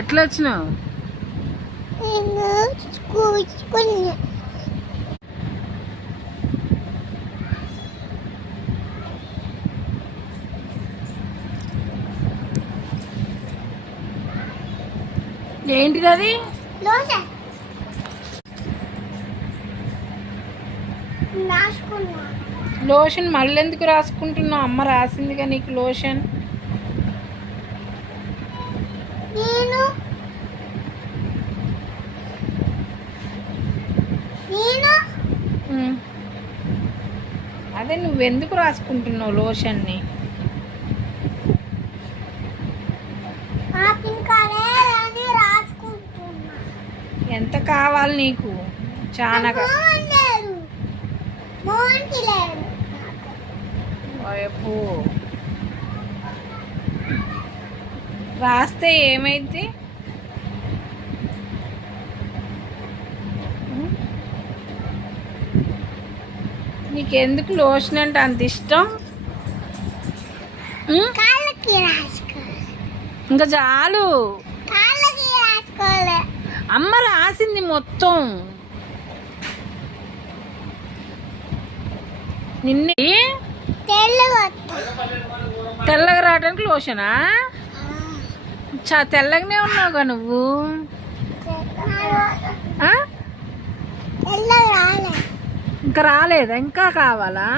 ఎట్లా వచ్చినావు? ఏంటిది అది? లోషన్ మళ్ళీ ఎందుకు రాసుకుంటున్నావు? అమ్మ రాసిందిగా నీకు లోషన్. అదే నువ్వెందుకు రాసుకుంటున్నావు లోషన్ని? ఎంత కావాలి నీకు? చాలా రాస్తే ఏమైంది? నీకెందుకు లోషన్ అంటే అంత ఇష్టం? ఇంకా చాలు, అమ్మ రాసింది మొత్తం. నిన్నే తెల్లగా రావడానికి లోషనా? తెల్లగానే ఉన్నావుగా నువ్వు. ఇంకా రాలేదా? ఇంకా కావాలా?